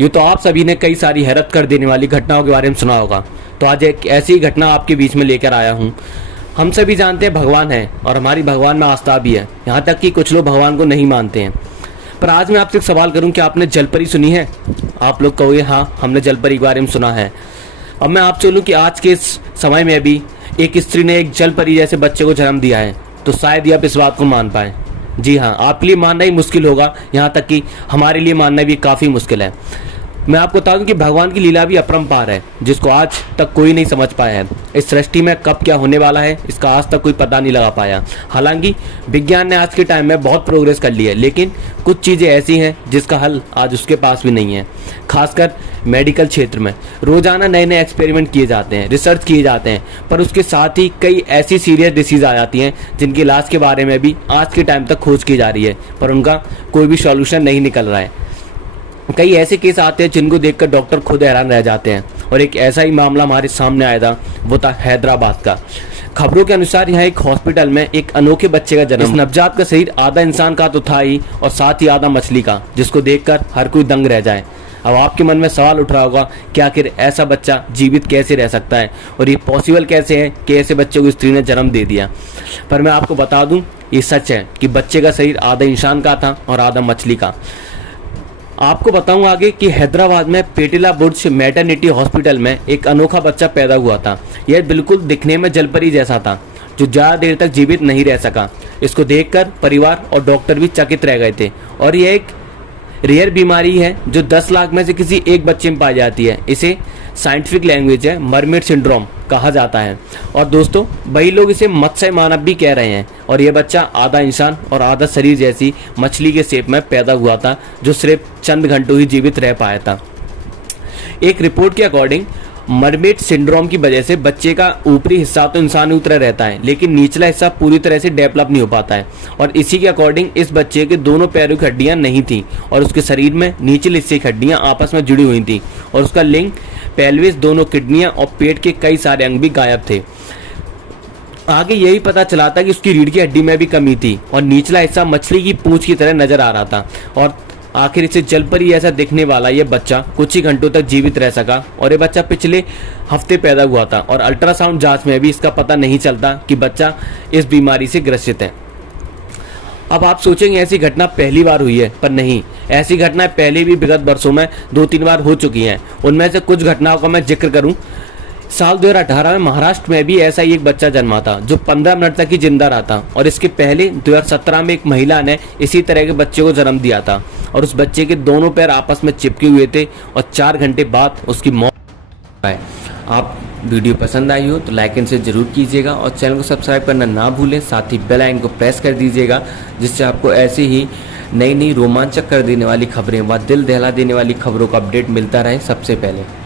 ये तो आप सभी ने कई सारी हैरत कर देने वाली घटनाओं के बारे में सुना होगा, तो आज एक ऐसी ही घटना आपके बीच में लेकर आया हूँ। हम सभी जानते हैं भगवान है और हमारी भगवान में आस्था भी है, यहाँ तक कि कुछ लोग भगवान को नहीं मानते हैं। पर आज मैं आपसे एक सवाल करूँ कि आपने जलपरी सुनी है? आप लोग कहोगे हाँ, हमने जलपरी के बारे में सुना है। अब मैं आपसे बोलूँ कि आज के इस समय में भी एक स्त्री ने एक जलपरी जैसे बच्चे को जन्म दिया है, तो शायद ही आप इस बात को मान पाए। जी हाँ, आपके लिए मानना ही मुश्किल होगा, यहाँ तक कि हमारे लिए मानना भी काफ़ी मुश्किल है। मैं आपको बता दूं कि भगवान की लीला भी अपरंपार है, जिसको आज तक कोई नहीं समझ पाया है। इस सृष्टि में कब क्या होने वाला है, इसका आज तक कोई पता नहीं लगा पाया। हालांकि विज्ञान ने आज के टाइम में बहुत प्रोग्रेस कर ली है, लेकिन कुछ चीज़ें ऐसी हैं जिसका हल आज उसके पास भी नहीं है। खासकर मेडिकल क्षेत्र में रोजाना नए नए एक्सपेरिमेंट किए जाते हैं, रिसर्च किए जाते हैं, पर उसके साथ ही कई ऐसी सीरियस डिसीज आ जाती हैं जिनके इलाज के बारे में भी आज के टाइम तक खोज की जा रही है, पर उनका कोई भी सॉल्यूशन नहीं निकल रहा है। कई ऐसे केस आते हैं जिनको देखकर डॉक्टर खुद हैरान रह जाते हैं, और एक ऐसा ही मामला हमारे सामने आया था, वो था हैदराबाद का। खबरों के अनुसार यहाँ एक हॉस्पिटल में एक अनोखे बच्चे का जन्म। इस नवजात का शरीर आधा इंसान का तो था ही, और साथ ही आधा मछली का, जिसको देखकर हर कोई दंग रह जाए। अब आपके मन में सवाल उठ रहा होगा कि आखिर ऐसा बच्चा जीवित कैसे रह सकता है, और ये पॉसिबल कैसे है कि ऐसे बच्चे को स्त्री ने जन्म दे दिया। पर मैं आपको बता दूं, ये सच है कि बच्चे का शरीर आधा इंसान का था और आधा मछली का। आपको बताऊं आगे कि हैदराबाद में पेटिला बुर्ज मैटरनिटी हॉस्पिटल में एक अनोखा बच्चा पैदा हुआ था। यह बिल्कुल दिखने में जलपरी जैसा था, जो ज़्यादा देर तक जीवित नहीं रह सका। इसको देखकर परिवार और डॉक्टर भी चकित रह गए थे, और यह एक रेयर बीमारी है जो 10 लाख में से किसी एक बच्चे में पाई जाती है। इसे साइंटिफिक लैंग्वेज है मरमेड सिंड्रोम कहा जाता है, और दोस्तों वही लोग इसे मत्स्य मानव भी कह रहे हैं। और यह बच्चा आधा इंसान और आधा शरीर जैसी मछली के शेप में पैदा हुआ था, जो सिर्फ चंद घंटों ही जीवित रह पाया था। एक रिपोर्ट के अकॉर्डिंग मरमेड सिंड्रोम की वजह से बच्चे का ऊपरी हिस्सा तो इंसान की तरह रहता है, लेकिन निचला हिस्सा पूरी तरह से डेवलप नहीं हो पाता है। और इसी के अकॉर्डिंग इस बच्चे के दोनों पैरों की हड्डियां नहीं थी, और उसके शरीर में निचले हिस्से की हड्डियां आपस में जुड़ी हुई थी, और उसका लिंग, पेल्विस, दोनों किडनियां और पेट के कई सारे अंग भी गायब थे। आगे यही पता चला था कि उसकी रीढ़ की हड्डी में भी कमी थी, और निचला हिस्सा मछली की पूंछ की तरह नजर आ रहा था। और आखिर इसे जलपरी ऐसा दिखने वाला यह बच्चा कुछ ही घंटों तक जीवित रह सका, और ये बच्चा पिछले हफ्ते पैदा हुआ था, और अल्ट्रासाउंड जांच में भी इसका पता नहीं चलता कि बच्चा इस बीमारी से ग्रसित है। अब आप सोचेंगे ऐसी घटना पहली बार हुई है, पर नहीं, ऐसी घटनाएं पहले भी विगत वर्षों में 2-3 बार हो चुकी हैं। उनमें से कुछ घटनाओं का मैं जिक्र करूं। साल 2018 में महाराष्ट्र में भी ऐसा ही एक बच्चा जन्मा था, जो 15 मिनट तक ही जिंदा रहा था। और इसके पहले 2017 में एक महिला ने इसी तरह के बच्चे को जन्म दिया था, और उस बच्चे के दोनों पैर आपस में चिपके हुए थे, और 4 घंटे बाद उसकी मौत है। आप वीडियो पसंद आई हो तो लाइक एंड शेयर जरूर कीजिएगा, और चैनल को सब्सक्राइब करना ना भूलें। साथ ही बेल आइकन को प्रेस कर दीजिएगा, जिससे आपको ऐसे ही नई नई रोमांचक कर देने वाली खबरें व दिल दहला देने वाली खबरों का अपडेट मिलता रहे सबसे पहले।